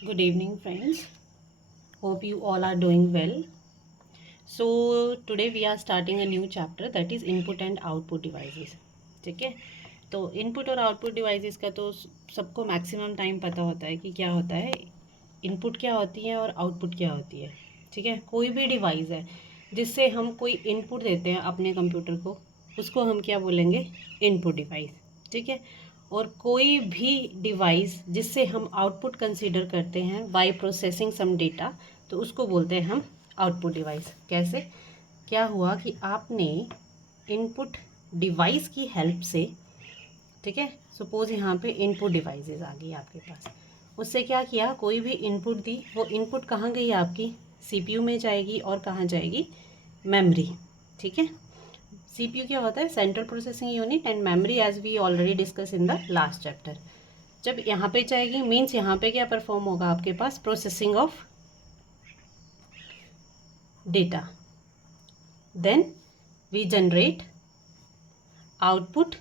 Good evening, friends. Hope you all are doing well. So, today we are starting a new chapter that is input and output devices. ठीक है, तो input और output devices का तो सबको maximum time पता होता है कि क्या होता है, इनपुट क्या होती है और आउटपुट क्या होती है. ठीक है, कोई भी डिवाइस है जिससे हम कोई इनपुट देते हैं अपने कंप्यूटर को, उसको हम क्या बोलेंगे, इनपुट डिवाइस. ठीक है, और कोई भी डिवाइस जिससे हम आउटपुट कंसीडर करते हैं बाय प्रोसेसिंग सम डेटा, तो उसको बोलते हैं हम आउटपुट डिवाइस. कैसे, क्या हुआ कि आपने इनपुट डिवाइस की हेल्प से, ठीक है, सपोज यहाँ पे इनपुट डिवाइसेस आ गई आपके पास, उससे क्या किया, कोई भी इनपुट दी, वो इनपुट कहाँ गई आपकी, सीपीयू में जाएगी और कहाँ जाएगी, मेमोरी. ठीक है, सीपीयू क्या होता है, central processing unit, and memory as we already discuss in the last chapter. जब यहाँ पे जाएगी मीन्स यहाँ पे क्या परफॉर्म होगा आपके पास, processing of data, then we generate output.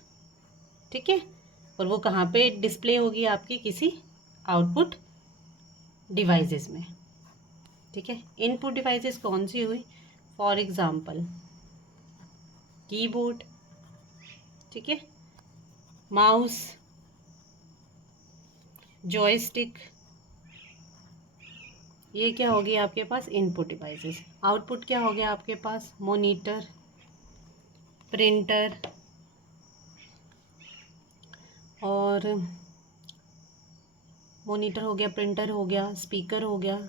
ठीक है, और वो कहाँ पे डिस्प्ले होगी आपकी, किसी आउटपुट डिवाइसेस में. ठीक है, इनपुट डिवाइसेस कौन सी हुई, फॉर एग्जांपल कीबोर्ड, ठीक है, माउस, जॉयस्टिक, ये क्या हो गया आपके पास, इनपुट डिवाइसेस. आउटपुट क्या हो गया आपके पास, मॉनिटर, प्रिंटर, और मॉनिटर हो गया, प्रिंटर हो गया, स्पीकर हो गया.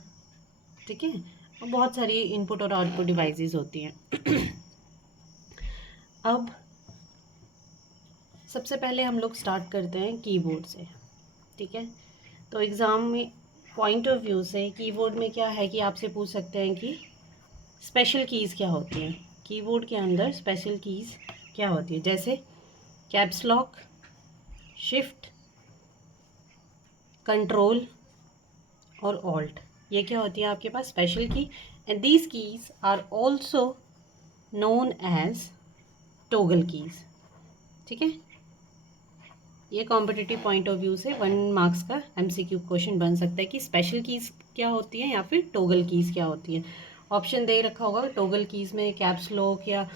ठीक है, और बहुत सारी इनपुट और आउटपुट डिवाइसेस होती हैं. अब सबसे पहले हम लोग स्टार्ट करते हैं कीबोर्ड से. ठीक है, तो एग्ज़ाम में पॉइंट ऑफ व्यू से कीबोर्ड में क्या है कि आपसे पूछ सकते हैं कि स्पेशल कीज़ क्या होती हैं, कीबोर्ड के अंदर स्पेशल कीज़ क्या होती है, जैसे कैप्स लॉक, शिफ्ट, कंट्रोल और ऑल्ट. ये क्या होती है आपके पास, special key, and these keys are also known as toggle keys. ठीक है, ये कॉम्पिटिटिव पॉइंट ऑफ व्यू से 1 मार्क्स का एमसीक्यू क्वेश्चन बन सकता है कि स्पेशल कीज़ क्या होती है या फिर टॉगल कीज़ क्या होती है. ऑप्शन दे रखा होगा टॉगल कीज़ में कैप्स लॉक या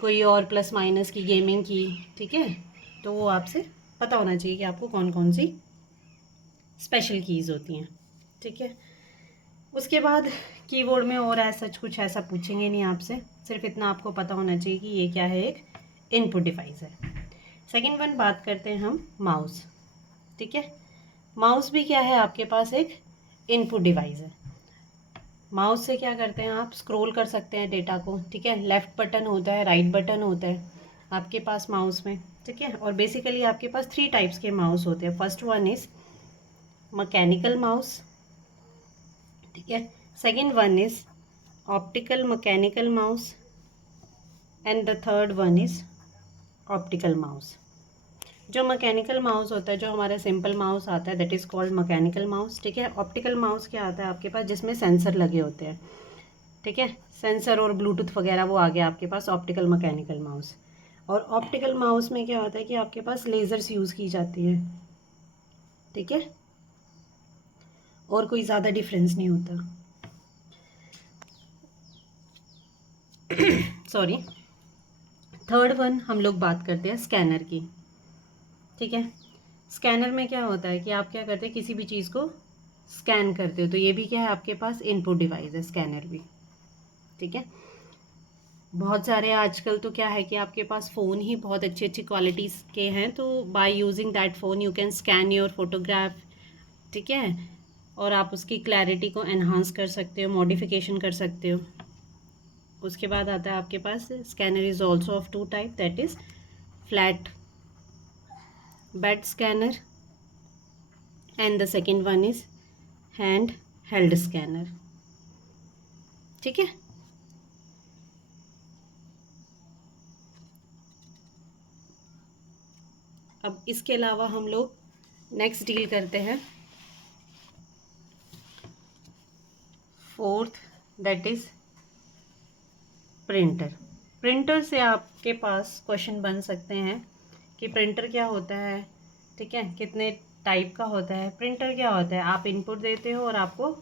कोई और प्लस माइनस की, गेमिंग की. ठीक है, तो वो आपसे पता होना चाहिए कि आपको कौन कौन सी स्पेशल कीज़ होती हैं. ठीक है, उसके बाद कीबोर्ड में और ऐसा कुछ ऐसा पूछेंगे नहीं आपसे, सिर्फ इतना आपको पता होना चाहिए कि ये क्या है, एक इनपुट डिवाइस है. सेकेंड वन बात करते हैं हम माउस. ठीक है, माउस भी क्या है आपके पास, एक इनपुट डिवाइस है. माउस से क्या करते हैं आप, स्क्रॉल कर सकते हैं डेटा को. ठीक है, लेफ़्ट बटन होता है, राइट बटन होता है आपके पास माउस में. ठीक है, और बेसिकली आपके पास 3 टाइप्स के माउस होते हैं. First one is mechanical mouse. ठीक है, second one is optical mechanical mouse, and the third one is optical mouse. जो मैकेनिकल माउस होता है, जो हमारा सिंपल माउस आता है, that is called mechanical mouse. ठीक है, ऑप्टिकल माउस क्या आता है आपके पास, जिसमें सेंसर लगे होते हैं. ठीक है, सेंसर और ब्लूटूथ वगैरह वो आ गया आपके पास ऑप्टिकल मैकेनिकल माउस. और ऑप्टिकल माउस में क्या होता है कि आपके पास लेज़र्स यूज़ की जाती है. ठीक है, और कोई ज़्यादा डिफरेंस नहीं होता. सॉरी. थर्ड वन हम लोग बात करते हैं स्कैनर की. ठीक है, स्कैनर में क्या होता है कि आप क्या करते हैं, किसी भी चीज़ को स्कैन करते हो, तो ये भी क्या है आपके पास, इनपुट डिवाइस है स्कैनर भी. ठीक है, बहुत सारे आजकल तो क्या है कि आपके पास फ़ोन ही बहुत अच्छी अच्छी क्वालिटीज़ के हैं, तो by using that phone you can scan your photograph. ठीक है, और आप उसकी क्लैरिटी को एनहांस कर सकते हो, मॉडिफिकेशन कर सकते हो. उसके बाद आता है आपके पास scanner is also of 2 type, that is flat bed scanner, and the second one is hand held scanner. ठीक है, अब इसके अलावा हम लोग नेक्स्ट डील करते हैं fourth, that is printer. Printer से आपके पास क्वेश्चन बन सकते हैं कि प्रिंटर क्या होता है. ठीक है, कितने टाइप का होता है। प्रिंटर क्या होता है, आप इनपुट देते हो और आपको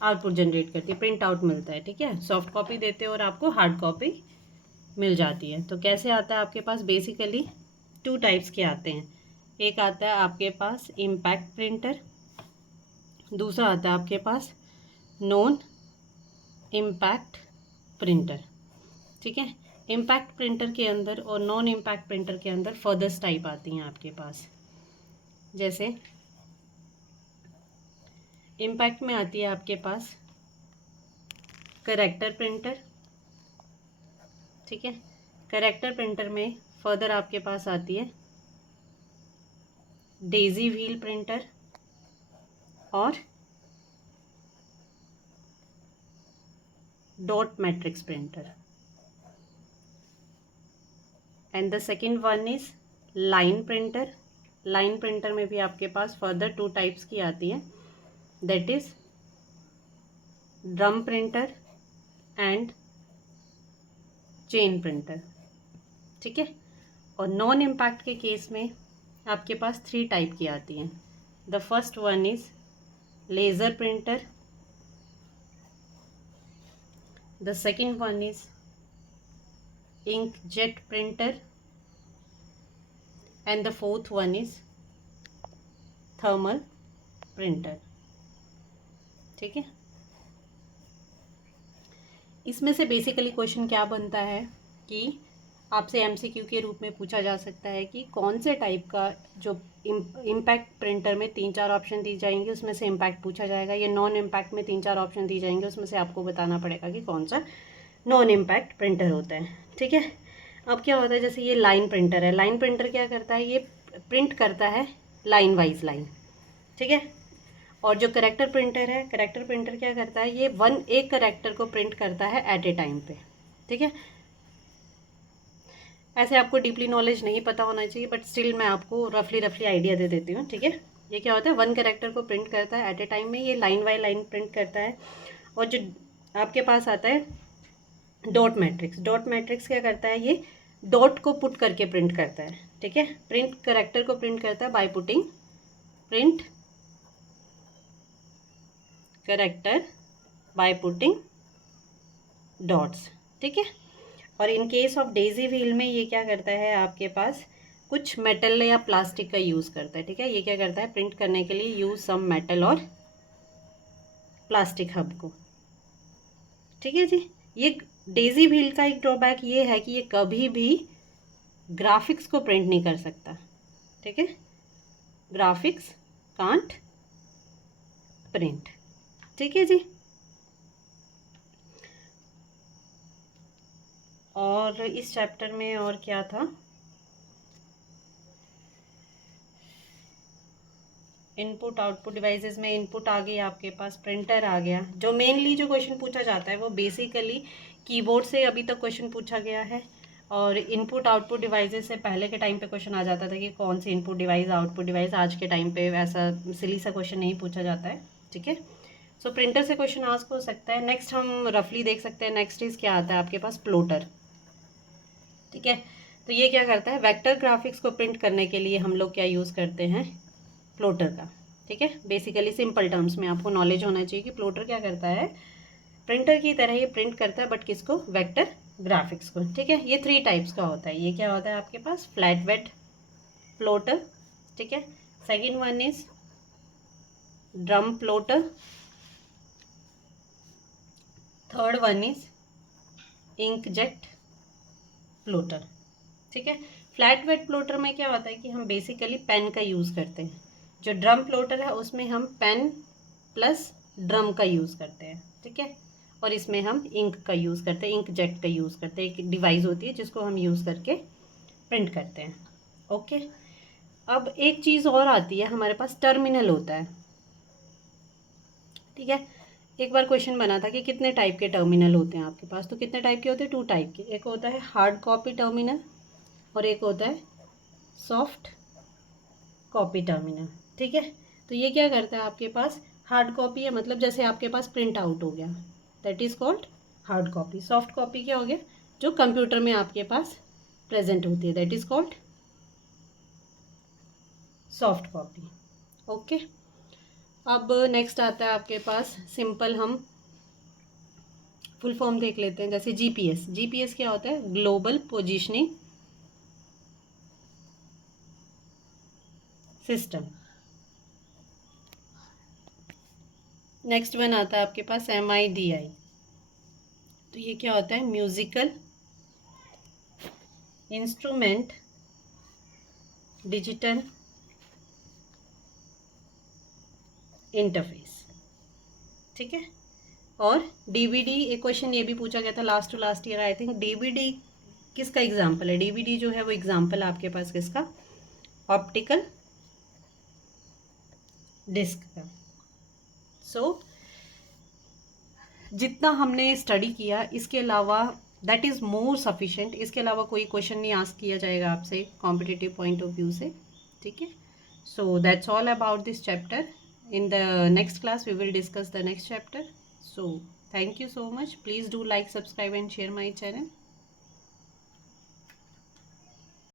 आउटपुट जनरेट करती है, प्रिंट आउट मिलता है, ठीक है। सॉफ्ट कॉपी देते हो और आपको हार्ड कॉपी मिल जाती है। तो कैसे आता है आपके पास, बेसिकली टू टाइप्स के आते हैं। एक आता है आपके पास इम्पैक्ट प्रिंटर, दूसरा आता है आपके पास नॉन इम्पैक्ट प्रिंटर, ठीक है। इम्पैक्ट प्रिंटर के अंदर और नॉन इम्पैक्ट प्रिंटर के अंदर फर्दर्स टाइप आती हैं आपके पास। जैसे इम्पैक्ट में आती है आपके पास करेक्टर प्रिंटर, ठीक है। करेक्टर प्रिंटर में फर्दर आपके पास आती है डेजी व्हील प्रिंटर और dot matrix printer, and the second one is line printer. Line printer में भी आपके पास फर्दर टू टाइप्स की आती है, that is drum printer and chain printer, ठीक है। और नॉन इम्पैक्ट के केस में आपके पास थ्री टाइप की आती हैं। The first one is laser printer, the second one is inkjet printer and the fourth one is thermal printer, ठीक है। इसमें से बेसिकली क्वेश्चन क्या बनता है कि आपसे एमसीक्यू के रूप में पूछा जा सकता है कि कौन से टाइप का जो इम्पैक्ट प्रिंटर में 3-4 ऑप्शन दी जाएंगे उसमें से इम्पैक्ट पूछा जाएगा, या नॉन इम्पैक्ट में 3-4 ऑप्शन दी जाएंगे उसमें से आपको बताना पड़ेगा कि कौन सा नॉन इम्पैक्ट प्रिंटर होता है, ठीक है। अब क्या होता है, जैसे ये लाइन प्रिंटर है, लाइन प्रिंटर क्या करता है, ये प्रिंट करता है लाइन वाइज लाइन, ठीक है। और जो करेक्टर प्रिंटर है, करेक्टर प्रिंटर क्या करता है, ये एक करेक्टर को प्रिंट करता है एट ए टाइम पे, ठीक है। ऐसे आपको डीपली नॉलेज नहीं पता होना चाहिए, बट स्टिल मैं आपको रफली आइडिया दे देती हूँ, ठीक है। ये क्या होता है, वन करेक्टर को प्रिंट करता है एट ए टाइम में, ये लाइन बाई लाइन प्रिंट करता है। और जो आपके पास आता है डॉट मैट्रिक्स, डॉट मैट्रिक्स क्या करता है, ये डॉट को पुट करके प्रिंट करता है, ठीक है। प्रिंट करेक्टर को प्रिंट करता है by putting print character by putting dots, ठीक है। और in case of Daisy wheel में ये क्या करता है, आपके पास कुछ मेटल या प्लास्टिक का यूज़ करता है, ठीक है। ये क्या करता है, प्रिंट करने के लिए यूज़ सम मेटल और प्लास्टिक हब को, ठीक है जी। ये डेजी व्हील का एक ड्रॉबैक ये है कि ये कभी भी ग्राफिक्स को प्रिंट नहीं कर सकता, ठीक है। ग्राफिक्स कांट प्रिंट, ठीक है जी। और इस चैप्टर में और क्या था, इनपुट आउटपुट डिवाइसेस में इनपुट आ गई आपके पास, प्रिंटर आ गया। जो मेनली जो क्वेश्चन पूछा जाता है वो बेसिकली कीबोर्ड से अभी तक क्वेश्चन पूछा गया है, और इनपुट आउटपुट डिवाइसेस से पहले के टाइम पे क्वेश्चन आ जाता था कि कौन सी इनपुट डिवाइस आउटपुट डिवाइस। आज के टाइम पे ऐसा सिली सा क्वेश्चन नहीं पूछा जाता है, ठीक है। सो प्रिंटर से क्वेश्चन आस्क हो सकता है। नेक्स्ट हम रफली देख सकते हैं, नेक्स्ट इज क्या आता है आपके पास, प्लॉटर, ठीक है। तो ये क्या करता है, वेक्टर ग्राफिक्स को प्रिंट करने के लिए हम लोग क्या यूज़ करते हैं, प्लॉटर का, ठीक है। बेसिकली सिंपल टर्म्स में आपको नॉलेज होना चाहिए कि प्लॉटर क्या करता है, प्रिंटर की तरह ही प्रिंट करता है, बट किसको, वेक्टर ग्राफिक्स को, ठीक है। ये थ्री टाइप्स का होता है। ये क्या होता है आपके पास, फ्लैट बेड प्लॉटर, ठीक है। Second one is drum plotter, third one is inkjet plotter, ठीक है। फ्लैट बेड प्लॉटर में क्या होता है कि हम बेसिकली पेन का यूज़ करते हैं। जो ड्रम प्लॉटर है उसमें हम पेन प्लस ड्रम का यूज़ करते हैं, ठीक है। और इसमें हम इंक का यूज़ करते हैं, इंक जेट का यूज़ करते हैं। एक डिवाइस होती है जिसको हम यूज़ करके प्रिंट करते हैं, ओके। अब एक चीज़ और आती है, हमारे पास टर्मिनल होता है, ठीक है। एक बार क्वेश्चन बना था कि कितने टाइप के टर्मिनल होते हैं आपके पास, तो कितने टाइप के होते हैं, टू टाइप के। एक होता है हार्ड कॉपी टर्मिनल और एक होता है सॉफ्ट कॉपी टर्मिनल, ठीक है। तो ये क्या करता है, आपके पास हार्ड कॉपी है, मतलब जैसे आपके पास प्रिंट आउट हो गया, that is called hard copy. Soft copy क्या हो गया, जो कंप्यूटर में आपके पास प्रेजेंट होती है, that is called soft copy, okay, अब नेक्स्ट आता है आपके पास सिंपल, हम फुल फॉर्म देख लेते हैं। जैसे जीपीएस, जीपीएस क्या होता है? Global positioning system. Next one आता है आपके पास MIDI, तो ये क्या होता है? Musical instrument digital interface. ठीक है। और डीवीडी, एक क्वेश्चन ये भी पूछा गया था last to last year I think, DVD किसका एग्जाम्पल है? डीवीडी जो है वो एग्जाम्पल आपके पास किसका? ऑप्टिकल डिस्क का। सो जितना हमने स्टडी किया, इसके अलावा दैट इज़ मोर सफिशेंट, इसके अलावा कोई क्वेश्चन नहीं आस्क किया जाएगा आपसे कॉम्पिटिटिव पॉइंट ऑफ व्यू से। ठीक है। So that's all about this chapter. In the next class, we will discuss the next chapter. So, thank you so much. Please do like, subscribe, and share my channel.